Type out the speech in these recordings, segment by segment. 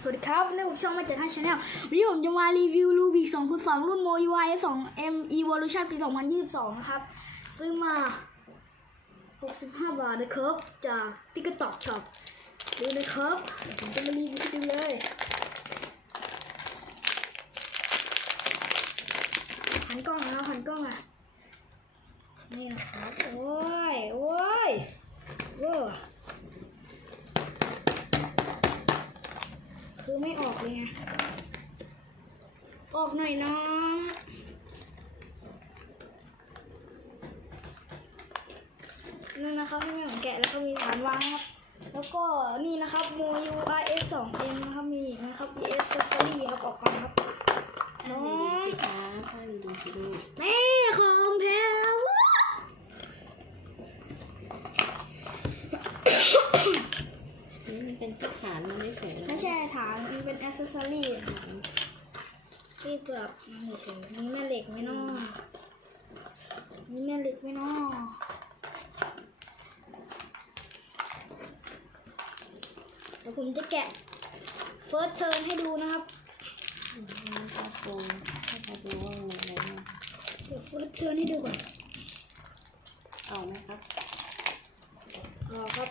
สวัสดีครับนี่ผมช่องมาจากท่าชาแนลวันนี้ผมจะมารีวิวลูบิก2 2 2รุ่นโมยูไอ2 M Evolution ปี 2022 นะครับ ซื้อมา 65 บาทนะครับ จากติ๊กต็อกช็อปดูนะครับผมจะมารีวิวดูเลยหันกล้องนะหันกล้องอะ นี่นะครับ โอ้ย โอ้ยเว้อ คือไม่ออกเลยไงออกหน่อยน้องนั่นนะครับที่แม่ของแกะแล้วก็มีฐานวางครับ แล้วก็นี่นะครับโมยู RS 2 M นะครับมีอีกนะครับ ES Accessory ครับออกมาครับน้อดีงสิคะข้างดีสิลูกแม่ของแท้วะ นี่มันเป็นที่ฐานมันไม่เฉย ไม่ใช่ฐานมันเป็น Accessory ที่เปลือกมันเฉยๆมีแม่เหล็กไหมน้อมีแม่เหล็กไหมน้อเดี๋ยวผมจะแกะ First Turn ให้ดูนะครับมันจะโกงให้เขาดูว่ามันอะไรบ้างเดี๋ยว First Turn ให้ดูก่อนเอาไหมครับอ๋อครับ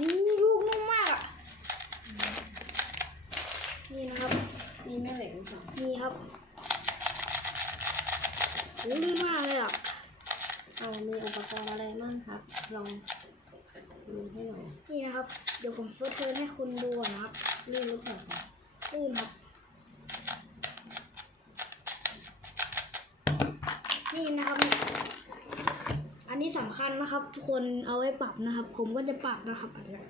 นี่ลูกนุ่มมากอะ นี่นะครับ นี่แม่เหล็กหรือเปล่า นี่ครับโอ้ลื่นมากเลยอะ เอา มีอุปกรณ์อะไรบ้างครับ ลองดูให้หน่อยนี่นะครับ เดี๋ยวผมเฟิร์สเทินให้คุณดูก่อนนะครับนี่รือเปล่าคะลื่นครับ นี่นะครับ อันนี้สำคัญนะครับ ทุกคนเอาไว้ปรับนะครับ ผมก็จะปรับนะครับอันนี้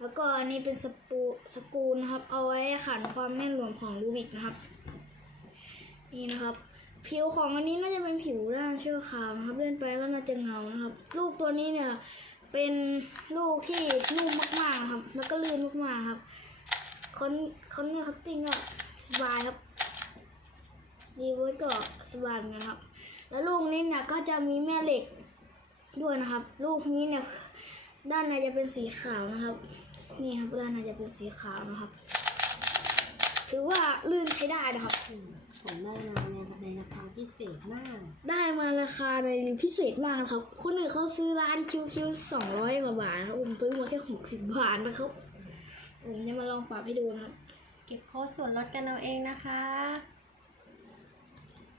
แล้วก็อันนี้เป็นสปูสกูนะครับ เอาไว้ขันความแม่นรวมของรูบิกนะครับ นี่นะครับ ผิวของอันนี้น่าจะเป็นผิวด้านเชื่อขาวนะครับ เล่นไปก็น่าจะเงานะครับ ลูกตัวนี้เนี่ย เป็นลูกที่นุ่มมากๆครับ แล้วก็ลื่นมากๆครับคอนคอนเนี่ยคัตติ้งก็สบายครับดีเวิร์ดก็สบายนกันครับ แล้วลูกนี้เนี่ยก็จะมีแม่เหล็กด้วยนะครับ ลูกนี้เนี่ยด้านในจะเป็นสีขาวนะครับ นี่ครับด้านในจะเป็นสีขาวนะครับ ถือว่าลื่นใช้ได้นะครับ ผมได้มาในราคาพิเศษมากได้มาราคาในพิเศษมากนะครับ คนอื่นเขาซื้อร้านคิวคิวสองร้อยกว่าบาทนะครับผมซื้อมาแค่หกสิบบาทนะครับผมจะมาลองปรับให้ดูนะครับเก็บโค้ดส่วนลดกันเอาเองนะคะ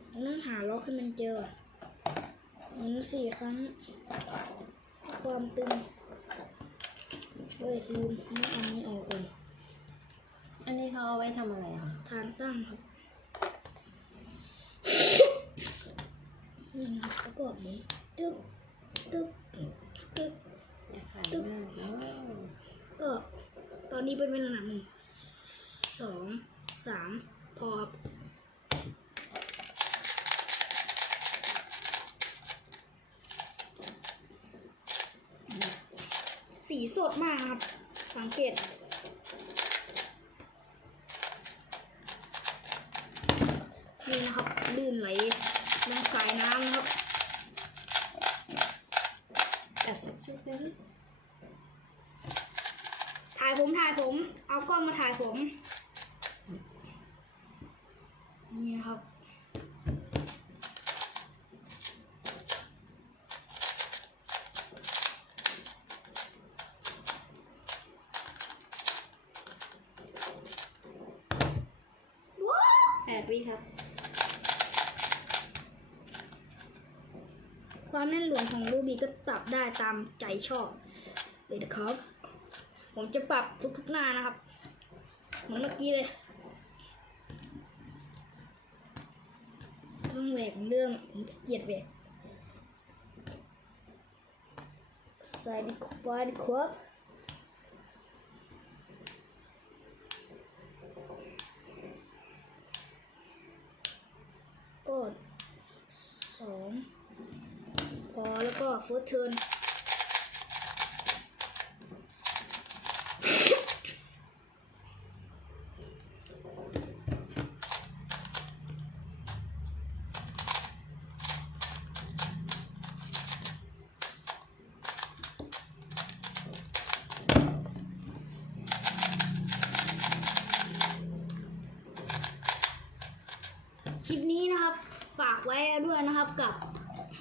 ผมต้องหาล็อกให้มันเจอหมุนสี่ครั้ง ความตึงเฮ้ยลืมไม่เอานี้ออกก่อน อันนี้เขาเอาไว้ทำอะไรคะทางตั้งครับนี่นะครับก็หมุนตึ๊บตึ๊บตึ๊บ อยากขายมากก็ตอนนี้เป็นเวลาหนึ่งสองสามพอครับสีสดมากครับ สังเกต นี่นะครับ ลื่นไหลลงสายน้ำนะครับแต่สักชุดนึงถ่ายผมถ่ายผม เอากล้องมาถ่ายผม นี่นะครับว้าวแปดวิครับ ความแน่นหลวมของรูบีก็ปรับได้ตามใจชอบเลยนะครับ ผมจะปรับทุกๆหน้านะครับ เหมือนเมื่อกี้เลยต้องแหวกเรื่องผมขี้เกียจแหวกใส่ดีกว่าดีครับกดสอง อฟูดเทิร์คลิปนี้นะครับ ฝากไว้ด้วยนะครับกับ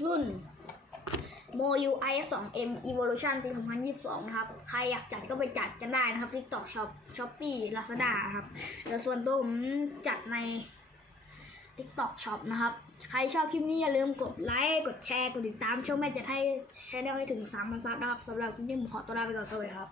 รุ่น Mo U I 2 M Evolution ปี2022นะครับ ใครอยากจัดก็ไปจัดกันได้นะครับ TikTok Shop Shopee Lazada ครับแต่ส่วนตัวผมจัดใน TikTok Shop นะครับ ใครชอบคลิปนี้อย่าลืมกดไลค์กดแชร์ กดติดตามช่องแม่จะให้ชแนลให้ถึง3,000ซับนะครับสำหรับคลิปนี้ผมขอตัวลาไปก่อนสวัสดีครับ